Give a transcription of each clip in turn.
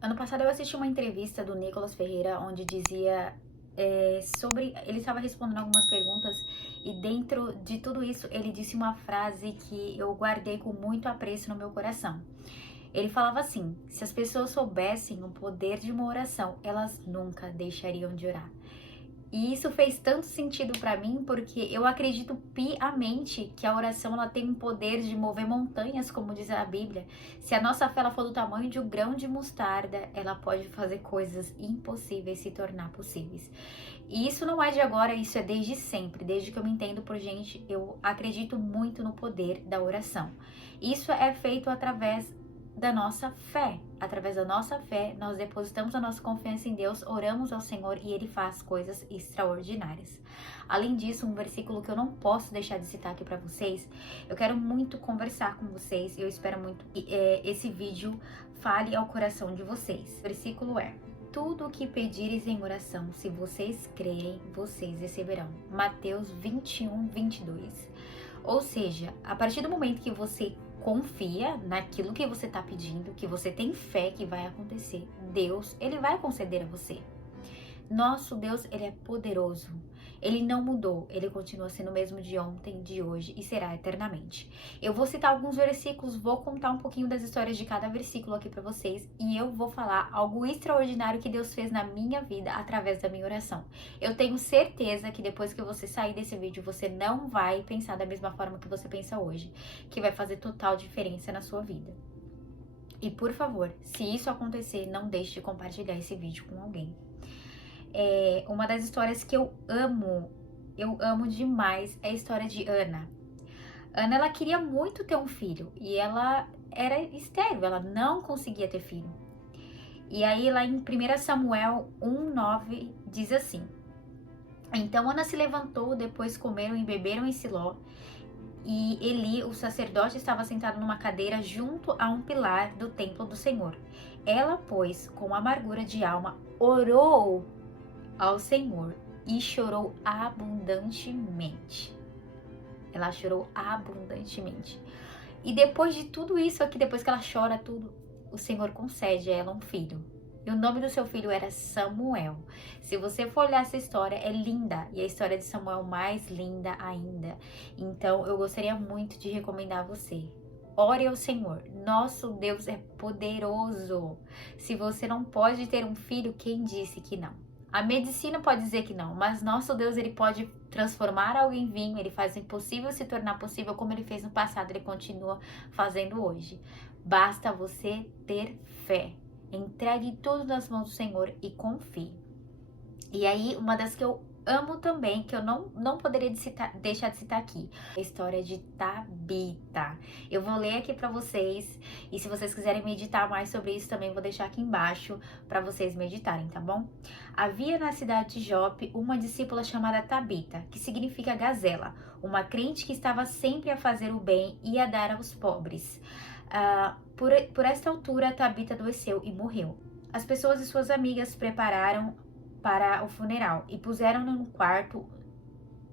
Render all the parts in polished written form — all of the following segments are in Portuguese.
Ano passado eu assisti uma entrevista do Nicolas Ferreira, onde dizia sobre... Ele estava respondendo algumas perguntas e dentro de tudo isso ele disse uma frase que eu guardei com muito apreço no meu coração. Ele falava assim: se as pessoas soubessem o poder de uma oração, elas nunca deixariam de orar. E isso fez tanto sentido pra mim, porque eu acredito piamente que a oração ela tem um poder de mover montanhas, como diz a Bíblia. Se a nossa fé ela for do tamanho de um grão de mostarda, ela pode fazer coisas impossíveis se tornar possíveis. E isso não é de agora, isso é desde sempre. Desde que eu me entendo por gente, eu acredito muito no poder da oração. Isso é feito através da nossa fé. Através da nossa fé, nós depositamos a nossa confiança em Deus, oramos ao Senhor e Ele faz coisas extraordinárias. Além disso, um versículo que eu não posso deixar de citar aqui para vocês, eu quero muito conversar com vocês, eu espero muito que esse vídeo fale ao coração de vocês. O versículo é: tudo o que pedires em oração, se vocês crerem, vocês receberão. Mateus 21, 22. Ou seja, a partir do momento que você confia naquilo que você está pedindo, que você tem fé que vai acontecer, Deus, Ele vai conceder a você. Nosso Deus, Ele é poderoso. Ele não mudou, Ele continua sendo o mesmo de ontem, de hoje e será eternamente. Eu vou citar alguns versículos, vou contar um pouquinho das histórias de cada versículo aqui para vocês e eu vou falar algo extraordinário que Deus fez na minha vida através da minha oração. Eu tenho certeza que depois que você sair desse vídeo, você não vai pensar da mesma forma que você pensa hoje, que vai fazer total diferença na sua vida. E por favor, se isso acontecer, não deixe de compartilhar esse vídeo com alguém. Uma das histórias que eu amo demais, é a história de Ana. Ana, ela queria muito ter um filho e ela era estéril, ela não conseguia ter filho. E aí lá em 1 Samuel 1:9 diz assim: então Ana se levantou, depois comeram e beberam em Siló, e Eli, o sacerdote, estava sentado numa cadeira junto a um pilar do templo do Senhor. Ela, pois, com amargura de alma, orou ao Senhor e chorou abundantemente. Ela chorou abundantemente. E depois de tudo isso aqui, depois que ela chora tudo, o Senhor concede a ela um filho. E o nome do seu filho era Samuel. Se você for olhar essa história, é linda. E a história de Samuel mais linda ainda. Então, eu gostaria muito de recomendar a você: ore ao Senhor. Nosso Deus é poderoso. Se você não pode ter um filho, quem disse que não? A medicina pode dizer que não, mas nosso Deus, Ele pode transformar algo em vinho, Ele faz o impossível se tornar possível, como Ele fez no passado, Ele continua fazendo hoje. Basta você ter fé. Entregue tudo nas mãos do Senhor e confie. E aí, uma das que eu amo também, que eu não poderia deixar de citar aqui, a história de Tabita. Eu vou ler aqui pra vocês, e se vocês quiserem meditar mais sobre isso também, vou deixar aqui embaixo pra vocês meditarem, tá bom? Havia na cidade de Jope uma discípula chamada Tabita, que significa gazela, uma crente que estava sempre a fazer o bem e a dar aos pobres. Por esta altura, Tabita adoeceu e morreu. As pessoas e suas amigas prepararam para o funeral e puseram num quarto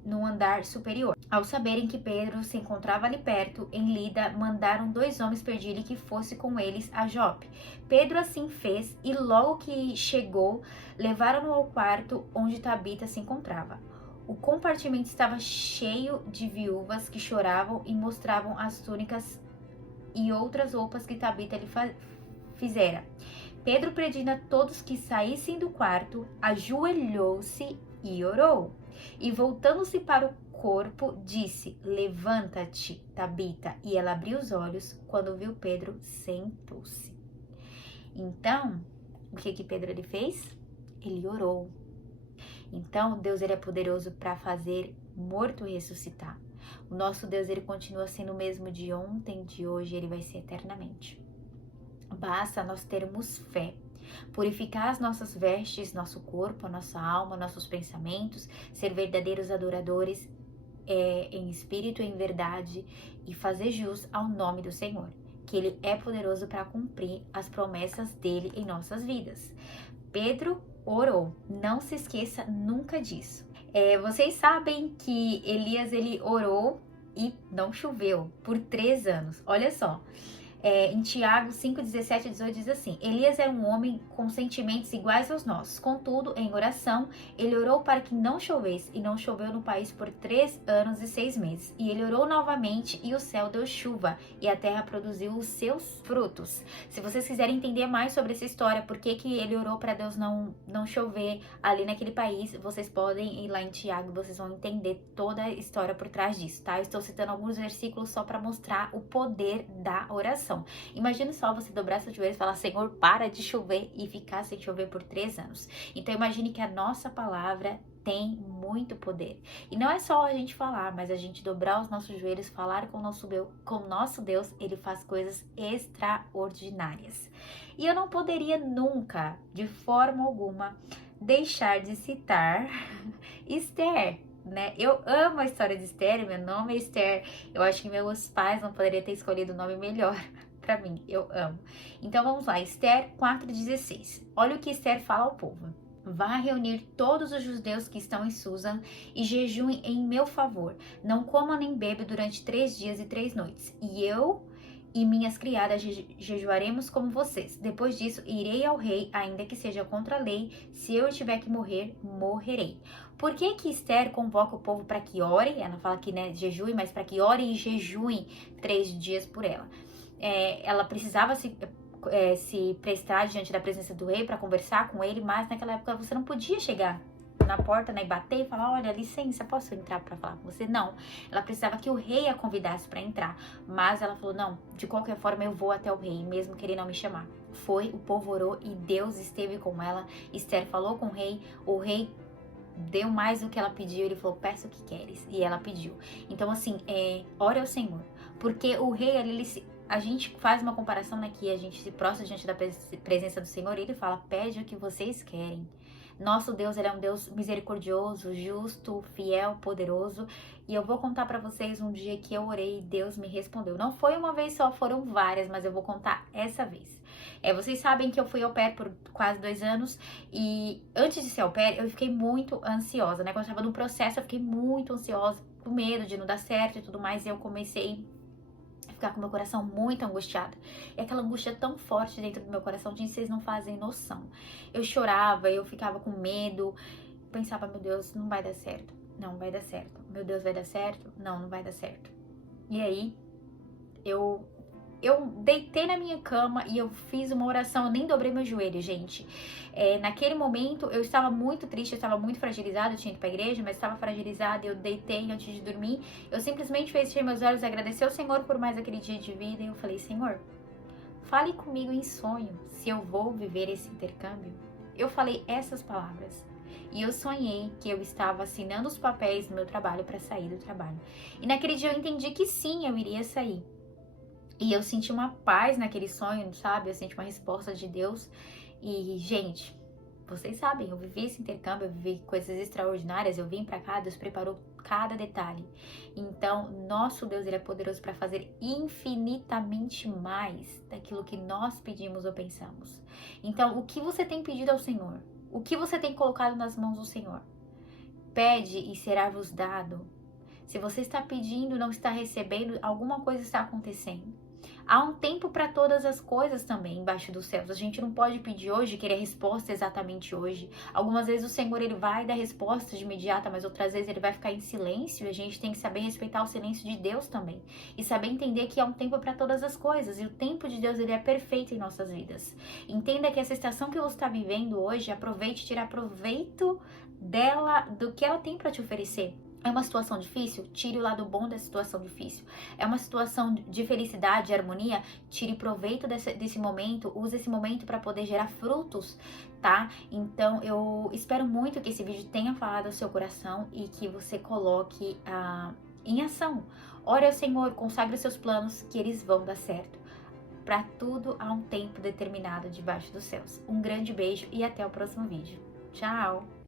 no andar superior. Ao saberem que Pedro se encontrava ali perto, em Lida, mandaram 2 homens pedir-lhe que fosse com eles a Jope. Pedro assim fez e logo que chegou, levaram-no ao quarto onde Tabita se encontrava. O compartimento estava cheio de viúvas que choravam e mostravam as túnicas e outras roupas que Tabita lhe fizera. Pedro, pedindo a todos que saíssem do quarto, ajoelhou-se e orou. E voltando-se para o corpo, disse: levanta-te, Tabita. E ela abriu os olhos. Quando viu Pedro, sentou-se. Então, o que Pedro ele fez? Ele orou. Então, Deus ele é poderoso para fazer morto ressuscitar. O nosso Deus ele continua sendo o mesmo de ontem, de hoje, ele vai ser eternamente. Basta nós termos fé, purificar as nossas vestes, nosso corpo, a nossa alma, nossos pensamentos, ser verdadeiros adoradores em espírito e em verdade e fazer jus ao nome do Senhor, que Ele é poderoso para cumprir as promessas dele em nossas vidas. Pedro orou, não se esqueça nunca disso. Vocês sabem que Elias ele orou e não choveu por 3 anos, olha só. Em Tiago 5, 17 e 18 diz assim: Elias era um homem com sentimentos iguais aos nossos. Contudo, em oração, ele orou para que não chovesse, e não choveu no país por 3 anos e 6 meses. E ele orou novamente, e o céu deu chuva, e a terra produziu os seus frutos. Se vocês quiserem entender mais sobre essa história, por que ele orou para Deus não chover ali naquele país, vocês podem ir lá em Tiago, vocês vão entender toda a história por trás disso, tá? Eu estou citando alguns versículos só para mostrar o poder da oração. Imagina só você dobrar seus joelhos e falar: Senhor, para de chover, e ficar sem chover por 3 anos. Então imagine que a nossa palavra tem muito poder. E não é só a gente falar, mas a gente dobrar os nossos joelhos, falar com o nosso Deus, ele faz coisas extraordinárias. E eu não poderia nunca, de forma alguma, deixar de citar Esther, né? Eu amo a história de Esther, meu nome é Esther. Eu acho que meus pais não poderiam ter escolhido um nome melhor para mim. Eu amo. Então vamos lá, Esther 4,16. Olha o que Esther fala ao povo. Vá reunir todos os judeus que estão em Susa e jejuem em meu favor. Não comam nem bebam durante 3 dias e 3 noites. E eu e minhas criadas jejuaremos como vocês. Depois disso, irei ao rei, ainda que seja contra a lei. Se eu tiver que morrer, morrerei. Por que Esther convoca o povo para que ore? Ela fala que, né, jejue, mas para que ore e jejuem 3 dias por ela. Ela precisava se prestar diante da presença do rei para conversar com ele, mas naquela época você não podia chegar na porta, né, e bater e falar: olha, licença, posso entrar para falar com você? Não, ela precisava que o rei a convidasse para entrar, mas ela falou: não, de qualquer forma eu vou até o rei, mesmo que ele não me chamar. Foi, o povo orou e Deus esteve com ela. Esther falou com o rei deu mais do que ela pediu, ele falou: peça o que queres, e ela pediu. Então assim, ore ao Senhor, porque o rei a gente faz uma comparação, né, que a gente se prostra diante da presença do Senhor e ele fala: pede o que vocês querem. Nosso Deus, ele é um Deus misericordioso, justo, fiel, poderoso. E eu vou contar pra vocês um dia que eu orei e Deus me respondeu. Não foi uma vez só, foram várias, mas eu vou contar essa vez. Vocês sabem que eu fui au pair por quase 2 anos. E antes de ser au pair, eu fiquei muito ansiosa, né? Quando eu estava no processo, eu fiquei muito ansiosa, com medo de não dar certo e tudo mais. E eu comecei ficar com meu coração muito angustiado. E aquela angústia tão forte dentro do meu coração, gente, vocês não fazem noção. Eu chorava, eu ficava com medo, pensava: meu Deus, não vai dar certo. Não vai dar certo. Meu Deus, vai dar certo? Não, não vai dar certo. E aí, eu deitei na minha cama e eu fiz uma oração, eu nem dobrei meu joelho, gente. Naquele momento, eu estava muito triste, eu estava muito fragilizada, eu tinha ido pra igreja, mas estava fragilizada, eu deitei antes de dormir. Eu simplesmente fechei meus olhos, agradeci ao Senhor por mais aquele dia de vida e eu falei: Senhor, fale comigo em sonho, se eu vou viver esse intercâmbio. Eu falei essas palavras. E eu sonhei que eu estava assinando os papéis do meu trabalho para sair do trabalho. E naquele dia eu entendi que sim, eu iria sair. E eu senti uma paz naquele sonho, sabe? Eu senti uma resposta de Deus. E, gente, vocês sabem, eu vivi esse intercâmbio, eu vivi coisas extraordinárias. Eu vim pra cá, Deus preparou cada detalhe. Então, nosso Deus, ele é poderoso para fazer infinitamente mais daquilo que nós pedimos ou pensamos. Então, o que você tem pedido ao Senhor? O que você tem colocado nas mãos do Senhor? Pede e será vos dado. Se você está pedindo e não está recebendo, alguma coisa está acontecendo. Há um tempo para todas as coisas também embaixo dos céus. A gente não pode pedir hoje, querer resposta exatamente hoje. Algumas vezes o Senhor, ele vai dar resposta de imediata, mas outras vezes ele vai ficar em silêncio. E a gente tem que saber respeitar o silêncio de Deus também. E saber entender que há um tempo para todas as coisas. E o tempo de Deus, ele é perfeito em nossas vidas. Entenda que essa estação que você está vivendo hoje, aproveite, tire proveito dela, do que ela tem para te oferecer. É uma situação difícil? Tire o lado bom da situação difícil. É uma situação de felicidade, de harmonia? Tire proveito desse momento. Use esse momento para poder gerar frutos, tá? Então, eu espero muito que esse vídeo tenha falado ao seu coração e que você coloque em ação. Ore ao Senhor, consagre os seus planos, que eles vão dar certo. Para tudo há um tempo determinado debaixo dos céus. Um grande beijo e até o próximo vídeo. Tchau!